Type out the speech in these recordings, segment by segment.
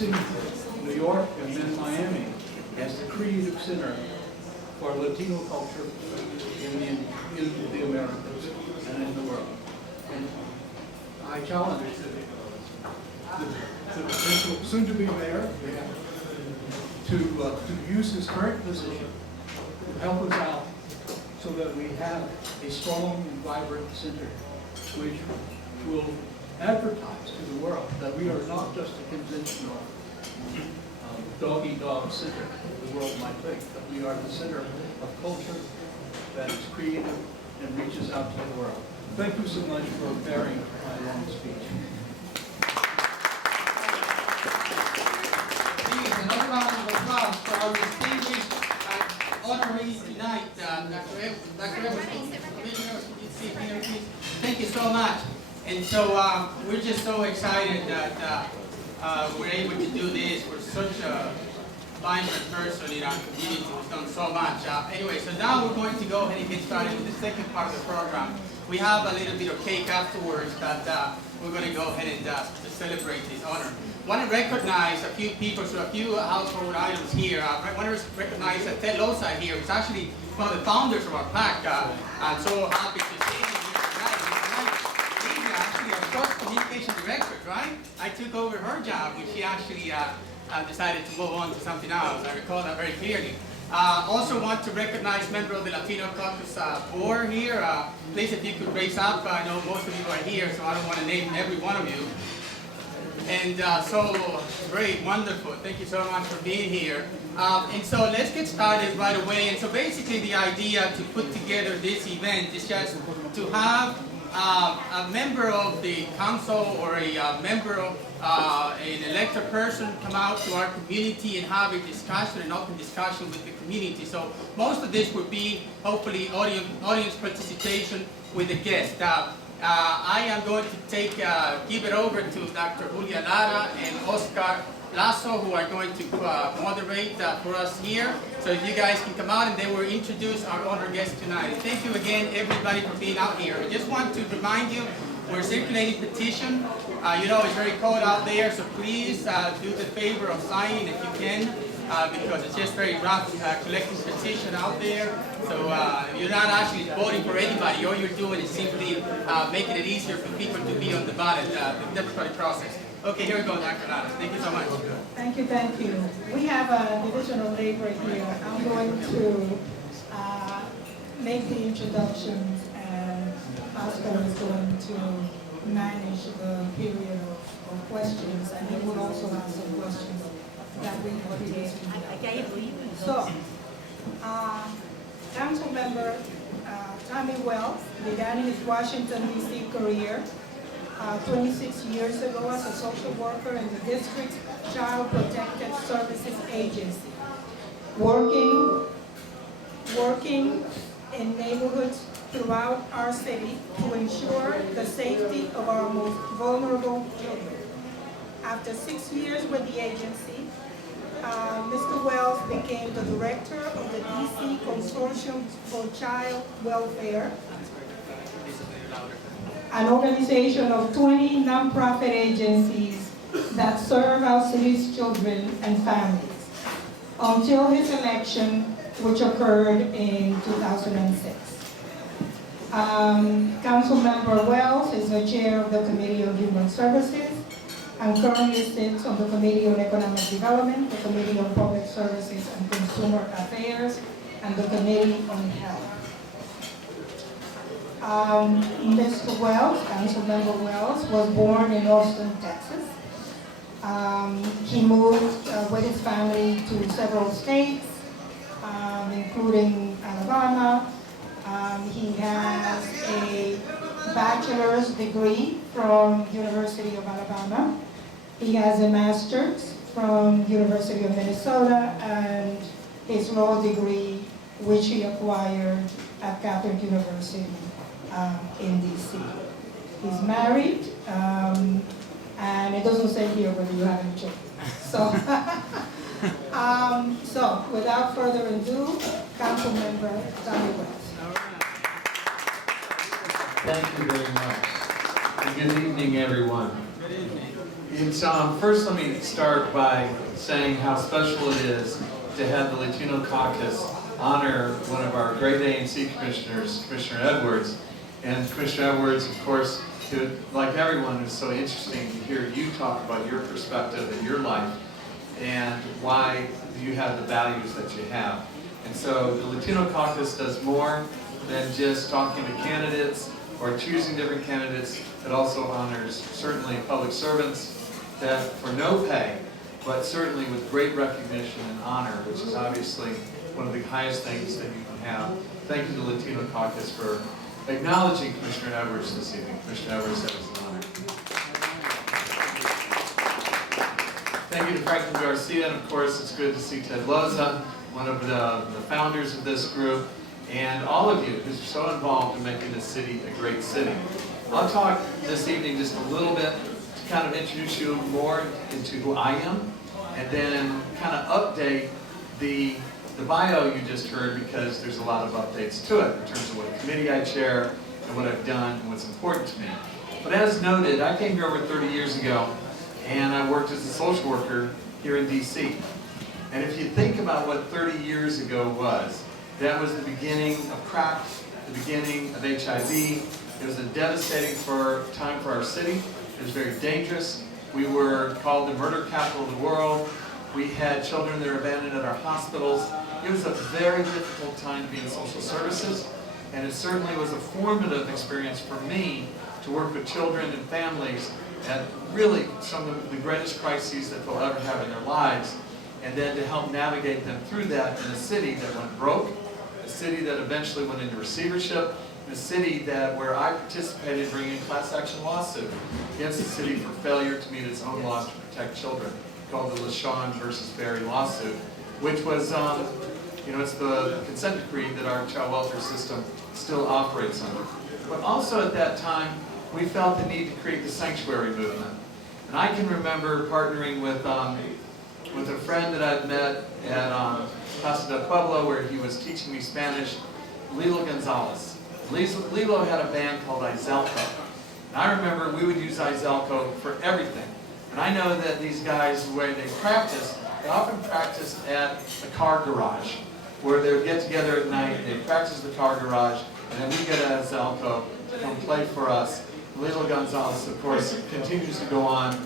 New York and then Miami as the creative center for Latino culture in the Americas and in the world. And I challenge the potential soon-to-be mayor to use his current position to help us out so that we have a strong and vibrant center which will advertise to the world that we are not just a conventional dog-eat-dog center the world might think, but we are the center of culture that is creative and reaches out to the world. Thank you so much for bearing my long speech. Please, another round of applause for our distinguished honorees tonight, Dr. Edwards. Commissioner, could you see here, please? Thank you so much. And so we're just so excited that we're able to do this. We're such a vibrant person in our community who's done so much. Anyway, so now we're going to go ahead and get started with the second part of the program. We have a little bit of cake afterwards that we're going to go ahead and to celebrate his honor. I want to recognize a few people, so a few household items here. I want to recognize Ted Loza here, who's actually one of the founders of our PAC. I'm so happy to see him here tonight. He's actually our first communication director, right? I took over her job when she actually decided to move on to something else. I recall that very clearly. Also want to recognize member of the Latino Caucus board here. Please, if you could raise up. I know most of you are here, so I don't want to name every one of you. And so great, wonderful. Thank you so much for being here. And so let's get started right away. And so basically the idea to put together this event is just to have a member of the council or a member of an elected person come out to our community and have a discussion, an open discussion with the community. So most of this would be hopefully audience participation with the guest. I am going to give it over to Dr. Julia Lara and Oscar Lasso, who are going to moderate for us here. So if you guys can come out and they will introduce our honored guest tonight. Thank you again, everybody, for being out here. I just want to remind you, we're circulating petition. You know it's very cold out there, so please do the favor of signing if you can, because it's just very rough collecting petition out there. So you're not actually voting for anybody. All you're doing is simply making it easier for people to be on the ballot, the democratic process. Okay, here we go, Dr. Lara. Thank you so much. Thank you, thank you. We have a division of labor here. I'm going to make the introductions, and Oscar is going to manage the period of questions, and he will also ask some questions that we will be. So, Councilmember Tommy Wells began his Washington, D.C. career 26 years ago as a social worker in the district's Child Protective Services Agency, working in neighborhoods throughout our city to ensure the safety of our most vulnerable children. After 6 years with the agency, Mr. Wells became the director of the DC Consortium for Child Welfare, an organization of 20 nonprofit agencies that serve our city's children and families, until his election, which occurred in 2006. Councilmember Wells is the chair of the Committee on Human Services and currently sits on the Committee on Economic Development, the Committee on Public Services and Consumer Affairs, and the Committee on Health. Mr. Wells, Councilmember Wells, was born in Austin, Texas. He moved with his family to several states, including Alabama. He has a bachelor's degree from University of Alabama. He has a master's from University of Minnesota and his law degree, which he acquired at Catholic University in DC. He's married, and it doesn't say here whether you have any children. So, so without further ado, Councilmember Tommy Wells. Thank you very much. And good evening, everyone. Good evening. And so first let me start by saying how special it is to have the Latino Caucus honor one of our great ANC commissioners, Commissioner Edwards. And Commissioner Edwards, of course, like everyone, is so interesting to hear you talk about your perspective and your life and why you have the values that you have. And so the Latino Caucus does more than just talking to candidates or choosing different candidates. It also honors certainly public servants that for no pay, but certainly with great recognition and honor, which is obviously one of the highest things that you can have. Thank you to the Latino Caucus for acknowledging Commissioner Edwards this evening. Commissioner Edwards, that was an honor. Thank you to Franklin Garcia, and of course it's good to see Ted Loza, one of the founders of this group, and all of you who are so involved in making this city a great city. I'll talk this evening just a little bit to kind of introduce you more into who I am, and then kind of update the bio you just heard, because there's a lot of updates to it in terms of what committee I chair and what I've done and what's important to me. But as noted, I came here over 30 years ago, and I worked as a social worker here in DC. And if you think about what 30 years ago was, that was the beginning of crack, the beginning of HIV. It was a devastating time for our city. It was very dangerous. We were called the murder capital of the world. We had children that were abandoned at our hospitals. It was a very difficult time to be in social services, and it certainly was a formative experience for me to work with children and families at really some of the greatest crises that they'll ever have in their lives, and then to help navigate them through that in a city that went broke, a city that eventually went into receivership, a city where I participated in bringing a class action lawsuit against the city for failure to meet its own laws to protect children, called the LaShawn versus Berry lawsuit, which was, it's the consent decree that our child welfare system still operates under. But also at that time, we felt the need to create the sanctuary movement. And I can remember partnering with a friend that I'd met at Casa del Pueblo, where he was teaching me Spanish, Lilo Gonzalez. Lilo had a band called Izelco. And I remember we would use Izelco for everything. And I know that these guys, the way they practice, they often practice at a car garage, where they would get together at night, they'd practice the car garage, and then we get Izelco to come play for us. Lilo Gonzalez, of course, continues to go on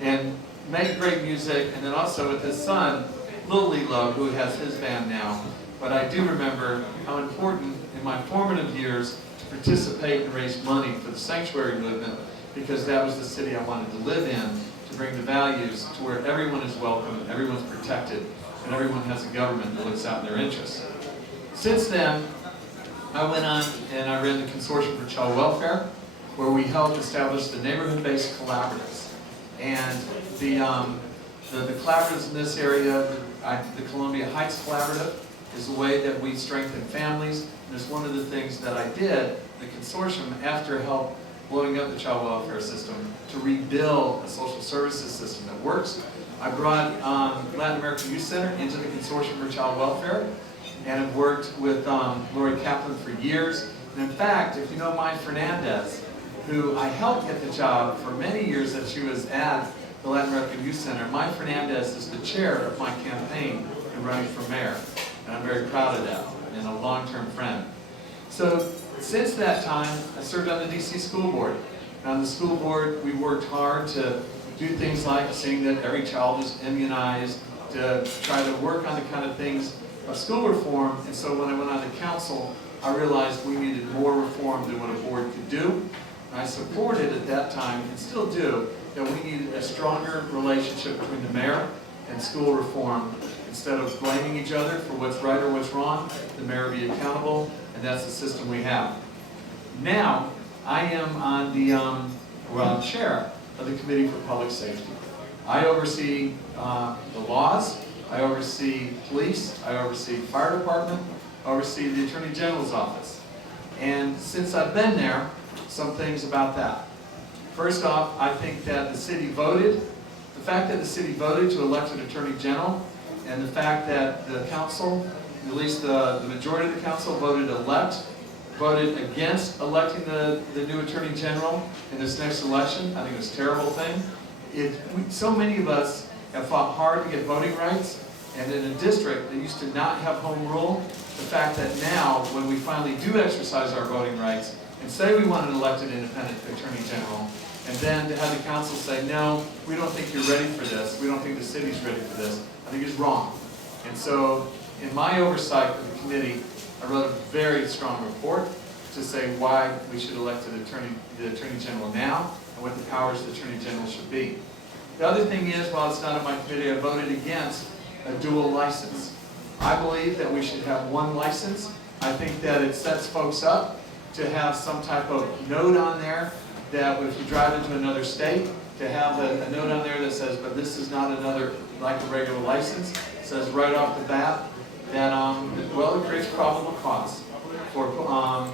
and make great music, and then also with his son, Lil Lilo, who has his band now. But I do remember how important in my formative years to participate and raise money for the sanctuary movement, because that was the city I wanted to live in, to bring the values to where everyone is welcome, everyone's protected, and everyone has a government that looks out in their interests. Since then, I went on and I ran the Consortium for Child Welfare, where we helped establish the neighborhood-based collaboratives. And the collaboratives in this area, the Columbia Heights Collaborative, is a way that we strengthen families. And it's one of the things that I did, the consortium, after help blowing up the child welfare system, to rebuild a social services system that works. I brought Latin American Youth Center into the Consortium for Child Welfare, and have worked with Lori Kaplan for years. And in fact, if you know Mai Fernandez, who I helped get the job for many years that she was at the Latin American Youth Center, Mai Fernandez is the chair of my campaign in running for mayor. And I'm very proud of that, and a long-term friend. So since that time, I served on the DC school board. And on the school board, we worked hard to do things like seeing that every child is immunized, to try to work on the kind of things of school reform. And so when I went on to council, I realized we needed more reform than what a board could do. And I supported at that time, and still do, that we needed a stronger relationship between the mayor and school reform. Instead of blaming each other for what's right or what's wrong, the mayor be accountable, and that's the system we have. Now, I am on the, I'm chair of the Committee for Public Safety. I oversee the laws, I oversee police, I oversee fire department, I oversee the Attorney General's office. And since I've been there, some things about that. First off, I think that the city voted, the fact that the city voted to elect an Attorney General, and the fact that the council, at least the majority of the council, voted against electing the new Attorney General in this next election, I think it was a terrible thing. so many of us have fought hard to get voting rights, and in a district that used to not have home rule, the fact that now, when we finally do exercise our voting rights, and say we want an elected independent attorney general, and then to have the council say, no, we don't think you're ready for this, we don't think the city's ready for this, I think is wrong. And so, in my oversight of the committee, I wrote a very strong report to say why we should elect the attorney general now, and what the powers of the attorney general should be. The other thing is, while it's not on my committee, I voted against a dual license. I believe that we should have one license. I think that it sets folks up to have some type of note on there that if you drive into another state, to have a note on there that says, but this is not another, like a regular license, it says right off the bat that, well, it creates probable cause for, for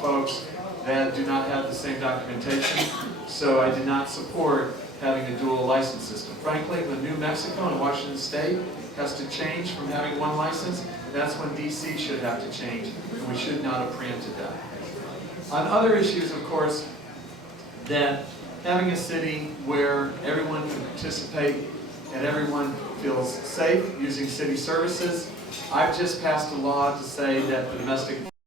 folks that do not have the same documentation. So I did not support having a dual license system. Frankly, when New Mexico and Washington State has to change from having one license, that's when DC should have to change, and we should not have preempted that. On other issues, of course, that having a city where everyone can participate and everyone feels safe using city services. I've just passed a law to say that the domestic